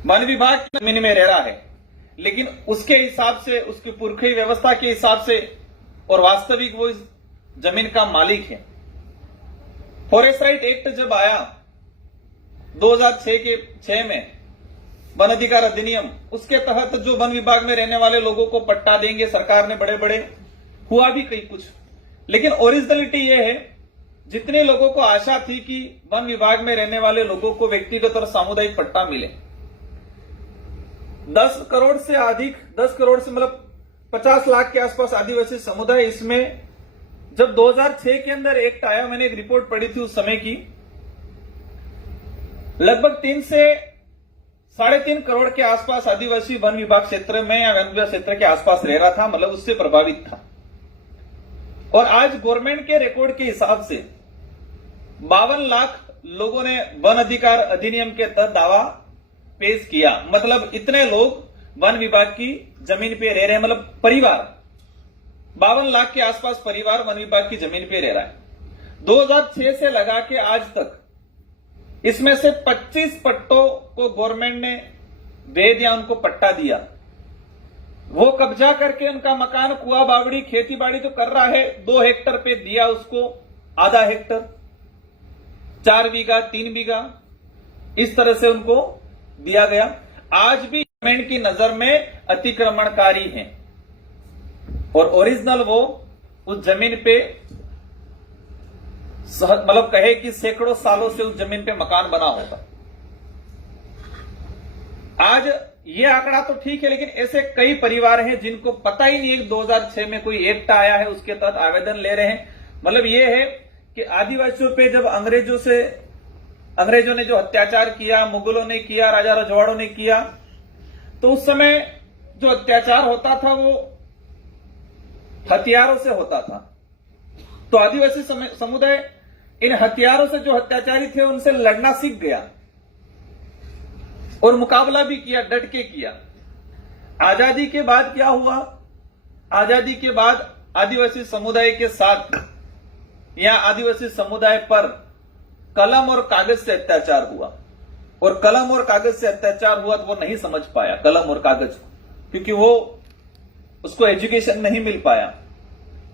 One विभाग जमीन में रह रहा है, लेकिन उसके हिसाब से, उसकी पुरखी व्यवस्था के हिसाब से और वास्तविक वो इस जमीन का मालिक है। फॉरेस्ट राइट एक्ट जब आया 2006 में, वन अधिकार अधिनियम, उसके तहत जो वन विभाग में रहने वाले लोगों को पट्टा देंगे सरकार ने, बड़े बड़े हुआ भी कई कुछ, लेकिन ओरिजिनलिटी ये है, जितने लोगों को आशा थी कि वन विभाग में रहने वाले लोगों को व्यक्तिगत और सामुदायिक पट्टा मिले, 10 करोड़ से अधिक, 10 करोड़ से मतलब 50 लाख के आसपास आदिवासी समुदाय इसमें, जब 2006 के अंदर एक्ट आया, मैंने एक रिपोर्ट पढ़ी थी उस समय की, लगभग 3 से 3.5 करोड़ के आसपास आदिवासी वन विभाग क्षेत्र में या वन विभाग क्षेत्र के आसपास रह रहा था, मतलब उससे प्रभावित था। और आज गवर्नमेंट के रिकॉर्ड के हिसाब से 52 लाख लोगों ने वन अधिकार अधिनियम के तहत दावा पेश किया, मतलब इतने लोग वन विभाग की जमीन पे रह रहे हैं, मतलब परिवार 52 लाख के आसपास परिवार वन विभाग की जमीन पे रह रहा है। 2006 से लगा के आज तक इसमें से 25 पट्टों को गवर्नमेंट ने दे दिया, उनको पट्टा दिया। वो कब्जा करके उनका मकान, कुआ बावड़ी, खेती बाड़ी तो कर रहा है, 2 हेक्टर पे दिया उसको, आधा हेक्टर, 4 बीघा, 3 बीघा, इस तरह से उनको दिया गया। आज भी गवर्नमेंट की नजर में अतिक्रमणकारी हैं और ओरिजिनल वो उस जमीन पे, मतलब कहे कि सैकड़ों सालों से उस जमीन पे मकान बना होता। आज ये आंकड़ा तो ठीक है, लेकिन ऐसे कई परिवार हैं जिनको पता ही नहीं है कि 2006 में कोई एक्ट आया है, उसके तहत आवेदन ले रहे हैं। मतलब ये है कि आदिवासियों पे जब अंग्रेजों ने जो अत्याचार किया, मुगलों ने किया, राजा रजवाड़ों ने किया, तो उस समय जो अत्याचार होता था वो हथियारों से होता था। तो आदिवासी समुदाय इन हथियारों से, जो अत्याचारी थे उनसे लड़ना सीख गया और मुकाबला भी किया, डट के किया। आजादी के बाद क्या हुआ? आजादी के बाद आदिवासी समुदाय के साथ या आदिवासी समुदाय पर कलम और कागज से अत्याचार हुआ, और कलम और कागज से अत्याचार हुआ तो वो नहीं समझ पाया कलम और कागज को, क्योंकि वो उसको एजुकेशन नहीं मिल पाया।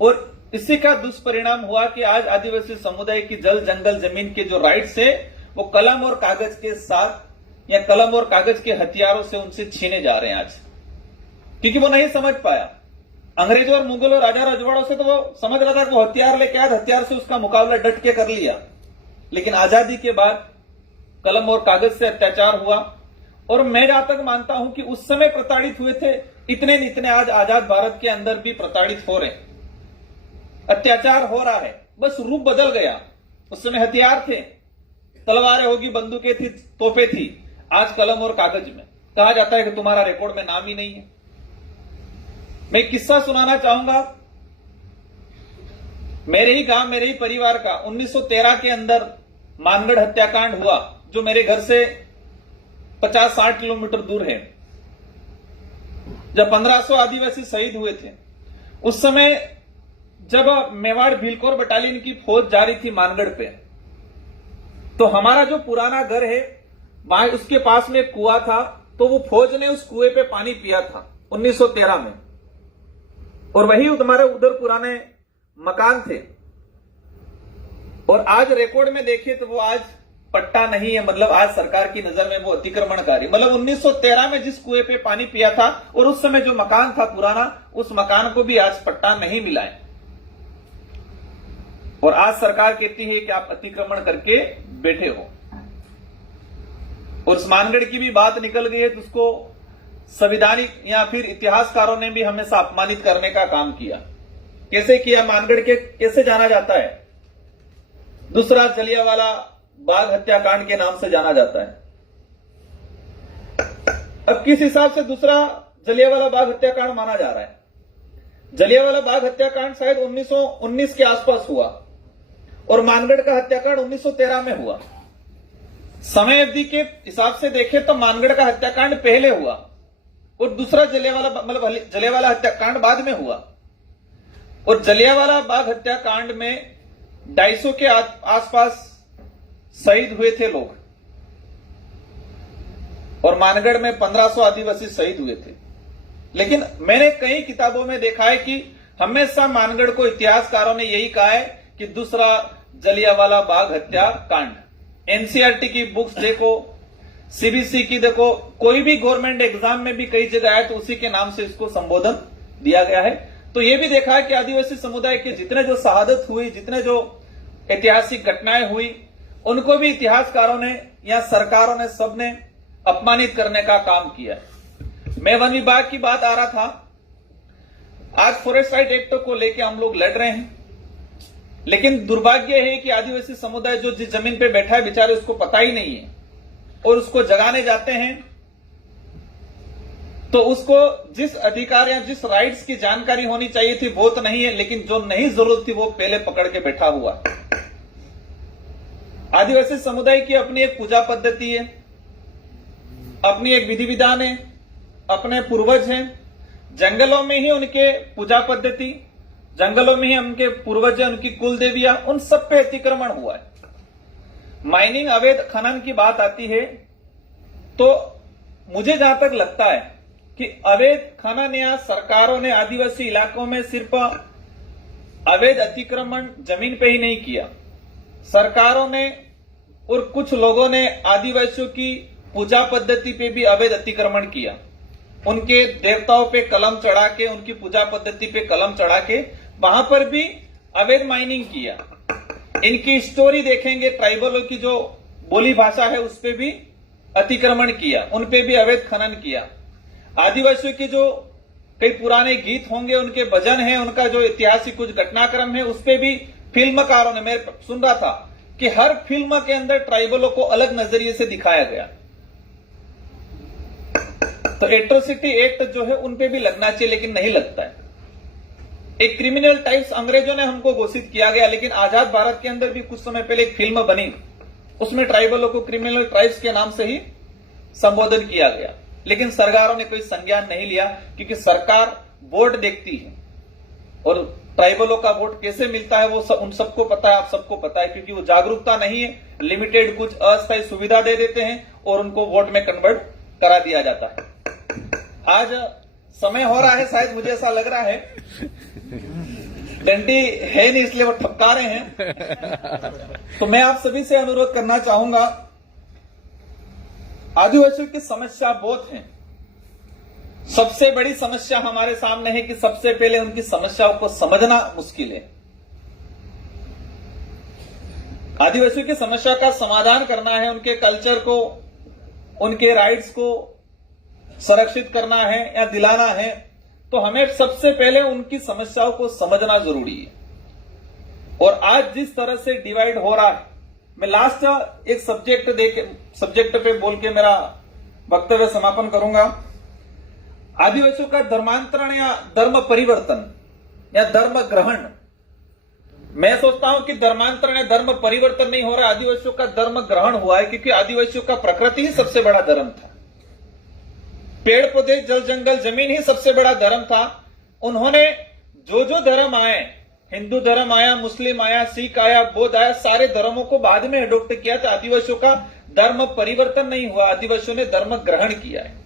और इसी का दुष्परिणाम हुआ कि आज आदिवासी समुदाय की जल जंगल जमीन के जो राइट्स है वो कलम और कागज के साथ या कलम और कागज के हथियारों से उनसे छीने जा रहे हैं आज, क्योंकि वो नहीं समझ पाया। अंग्रेजों और मुगलों और राजा रजवाड़ों से तो वो समझ रहा था कि वो हथियार लेके आए, हथियार से उसका मुकाबला डट के कर लिया। लेकिन आजादी के बाद कलम और कागज से अत्याचार हुआ, और मैं जहां तक मानता हूं कि उस समय प्रताड़ित हुए थे, इतने आज आजाद भारत के अंदर भी प्रताड़ित हो रहे, अत्याचार हो रहा है, बस रूप बदल गया। उस समय हथियार थे, तलवारें होगी, बंदूकें थी, तोपें थी, आज कलम और कागज में। कहा जाता है कि तुम्हारा रिकॉर्ड में नाम ही नहीं है। मैं एक किस्सा सुनाना चाहूंगा, मेरे ही गांव, मेरे ही परिवार का। 1913 के अंदर मानगढ़ हत्याकांड हुआ, जो मेरे घर से 50-60 किलोमीटर दूर है, जब 1500 आदिवासी शहीद हुए थे। उस समय जब मेवाड़ भीलकोर बटालियन की फौज जा रही थी मानगढ़ पे, तो हमारा जो पुराना घर है वहां, उसके पास में एक कुआं था, तो वो फौज ने उस कुएं पे पानी पिया था 1913 में, और वही हमारे उधर पुराने मकान थे। और आज रिकॉर्ड में देखें तो वो आज पट्टा नहीं है, मतलब आज सरकार की नजर में वो अतिक्रमणकारी, मतलब 1913 में जिस कुएं पे पानी पिया था और उस समय जो मकान था पुराना, उस मकान को भी आज पट्टा नहीं मिला है। और आज सरकार कहती है कि आप अतिक्रमण करके बैठे हो। और उस मानगढ़ की भी बात निकल गई है, तो उसको संवैधानिक या फिर इतिहासकारों ने भी हमेशा अपमानित करने का काम किया। कैसे किया? मानगढ़ के कैसे जाना जाता है? दूसरा जलियांवाला बाग हत्याकांड के नाम से जाना जाता है। अब किस हिसाब से दूसरा जलियांवाला बाग हत्याकांड माना जा रहा है? जलियांवाला बाग हत्याकांड शायद 1919 के आसपास हुआ, और मानगढ़ का हत्याकांड 1913 में हुआ। समय अवधि के हिसाब से देखें तो मानगढ़ का हत्याकांड पहले हुआ, और दूसरा जलियांवाला हत्याकांड बाद में हुआ। और जलियांवाला बाग हत्याकांड में 250 के आसपास शहीद हुए थे लोग। और मानगढ़ में 1500 आदिवासी शहीद हुए थे। लेकिन मैंने कई किताबों में देखा है कि हमेशा मानगढ़ को इतिहासकारों ने यही कहा है कि दूसरा जलियांवाला बाग हत्याकांड। एनसीईआरटी की बुक्स देखो, सीबीसी की देखो, कोई भी गवर्नमेंट एग्जाम में भी कई जगह आया तो उसी के नाम से इसको संबोधन दिया गया है। तो यह भी देखा है कि आदिवासी समुदाय के जितने जो शहादत हुई, जितने जो ऐतिहासिक घटनाएं हुई, उनको भी इतिहासकारों ने या सरकारों ने सबने अपमानित करने का काम किया है। मैं वन विभाग की बात आ रहा था, आज फॉरेस्ट राइट एक्ट को लेकर हम लोग लड़ रहे हैं, लेकिन दुर्भाग्य है कि आदिवासी समुदाय जो जिस जमीन पे बैठा है बेचारे उसको पता ही नहीं है, और उसको जगाने जाते हैं तो उसको जिस अधिकार या जिस राइट्स की जानकारी होनी चाहिए थी वो तो नहीं है, लेकिन जो नहीं जरूरत थी वो पहले पकड़ के बैठा हुआ। आदिवासी समुदाय की अपनी एक पूजा पद्धति है, अपनी एक विधि विधान है, अपने पूर्वज हैं, जंगलों में ही उनके पूजा पद्धति, जंगलों में ही उनके पूर्वज, उनकी कुल देवियां, उन सब पे अतिक्रमण हुआ है। माइनिंग, अवैध खनन की बात आती है तो मुझे जहां तक लगता है कि अवैध खनन या सरकारों ने आदिवासी इलाकों में सिर्फ अवैध अतिक्रमण जमीन पे ही नहीं किया, सरकारों ने और कुछ लोगों ने आदिवासियों की पूजा पद्धति पे भी अवैध अतिक्रमण किया। उनके देवताओं पे कलम चढ़ा के, उनकी पूजा पद्धति पे कलम चढ़ा के वहां पर भी अवैध माइनिंग किया। इनकी स्टोरी देखेंगे, ट्राइबलों की जो बोली भाषा है उस पे भी अतिक्रमण किया, उन पे भी अवैध खनन किया। आदिवासियों के जो कई पुराने गीत होंगे, उनके भजन हैं, उनका जो ऐतिहासिक कुछ घटनाक्रम है उस पे भी फिल्मकारों ने, मैं सुन रहा था कि हर फिल्म के अंदर ट्राइबलों को अलग नजरिए से दिखाया गया। तो एट्रोसिटी एक्ट जो है उन पे भी लगना चाहिए, लेकिन नहीं लगता है। एक क्रिमिनल टाइप्स अंग्रेजों ने हमको घोषित किया गया, लेकिन आजाद भारत के अंदर भी कुछ समय पहले एक फिल्म बनी, उसमें ट्राइबलों को क्रिमिनल ट्राइब्स के नाम से ही संबोधन किया गया, लेकिन सरकारों ने कोई संज्ञान नहीं लिया, क्योंकि सरकार वोट देखती है और ट्राइबलों का वोट कैसे मिलता है वो उन सबको पता है, आप सबको पता है, क्योंकि वो जागरूकता नहीं है। लिमिटेड कुछ अस्थायी सुविधा दे देते हैं और उनको वोट में कन्वर्ट करा दिया जाता है। आज समय हो रहा है, शायद मुझे ऐसा लग रहा है, डंडी है नहीं इसलिए वो ठपका रहे हैं। तो मैं आप सभी से अनुरोध करना चाहूंगा, आदिवासियों की समस्या बहुत है। सबसे बड़ी समस्या हमारे सामने है कि सबसे पहले उनकी समस्याओं को समझना मुश्किल है। आदिवासियों की समस्या का समाधान करना है, उनके कल्चर को, उनके राइट्स को संरक्षित करना है या दिलाना है, तो हमें सबसे पहले उनकी समस्याओं को समझना जरूरी है। और आज जिस तरह से डिवाइड हो रहा है, मैं लास्ट एक सब्जेक्ट पे बोल के मेरा वक्तव्य समापन करूंगा। आदिवासियों का धर्मांतरण या धर्म परिवर्तन या धर्म ग्रहण, मैं सोचता हूं कि धर्मांतरण या धर्म परिवर्तन नहीं हो रहा है, आदिवासियों का धर्म ग्रहण हुआ है, क्योंकि आदिवासियों का प्रकृति ही सबसे बड़ा धर्म था। पेड़ पौधे, जल जंगल, जमीन ही सबसे बड़ा धर्म था। उन्होंने जो जो धर्म आए, हिंदू धर्म आया, मुस्लिम आया, सिख आया, बौद्ध आया, सारे धर्मों को बाद में अडॉप्ट किया था। आदिवासियों का धर्म परिवर्तन नहीं हुआ, आदिवासियों ने धर्म ग्रहण किया है।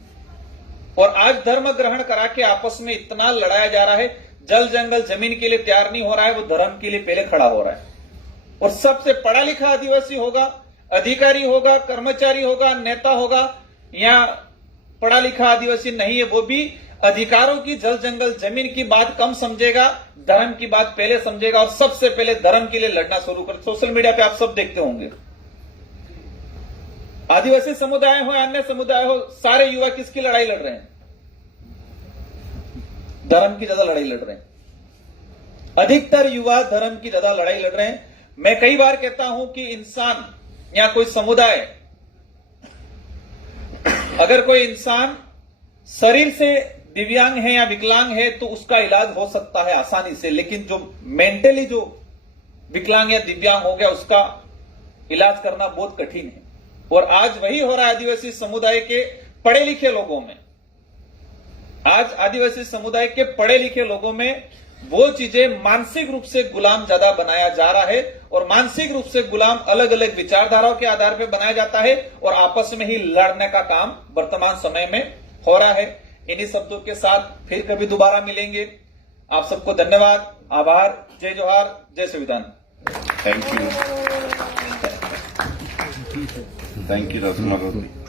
और आज धर्म ग्रहण करा के आपस में इतना लड़ाया जा रहा है, जल जंगल जमीन के लिए तैयार नहीं हो रहा है, वो धर्म के लिए पहले खड़ा हो रहा है। और सबसे पढ़ा लिखा आदिवासी होगा, अधिकारी होगा, कर्मचारी होगा, नेता होगा, या पढ़ा लिखा आदिवासी नहीं है, वो भी अधिकारों की, जल जंगल जमीन की बात कम समझेगा, धर्म की बात पहले समझेगा और सबसे पहले धर्म के लिए लड़ना शुरू कर। सोशल मीडिया पे आप सब देखते होंगे, आदिवासी समुदाय हो, अन्य समुदाय हो, सारे युवा किसकी लड़ाई लड़ रहे हैं? धर्म की ज्यादा लड़ाई लड़ रहे हैं। अधिकतर युवा धर्म की ज्यादा लड़ाई लड़ रहे हैं। मैं कई बार कहता हूं कि इंसान या कोई समुदाय, अगर कोई इंसान शरीर से दिव्यांग है या विकलांग है तो उसका इलाज हो सकता है आसानी से, लेकिन जो मेंटली जो विकलांग या दिव्यांग हो गया उसका इलाज करना बहुत कठिन है। और आज वही हो रहा है आदिवासी समुदाय के पढ़े लिखे लोगों में। आज आदिवासी समुदाय के पढ़े लिखे लोगों में वो चीजें मानसिक रूप से गुलाम ज्यादा बनाया जा रहा है और मानसिक रूप से गुलाम अलग अलग विचारधाराओं के आधार पर बनाया जाता है और आपस में ही लड़ने का काम वर्तमान समय में हो रहा है। इन्हीं शब्दों के साथ फिर कभी दोबारा मिलेंगे। आप सबको धन्यवाद, आभार, जय जोहार, जय संविधान। Thank you doctor Madhav.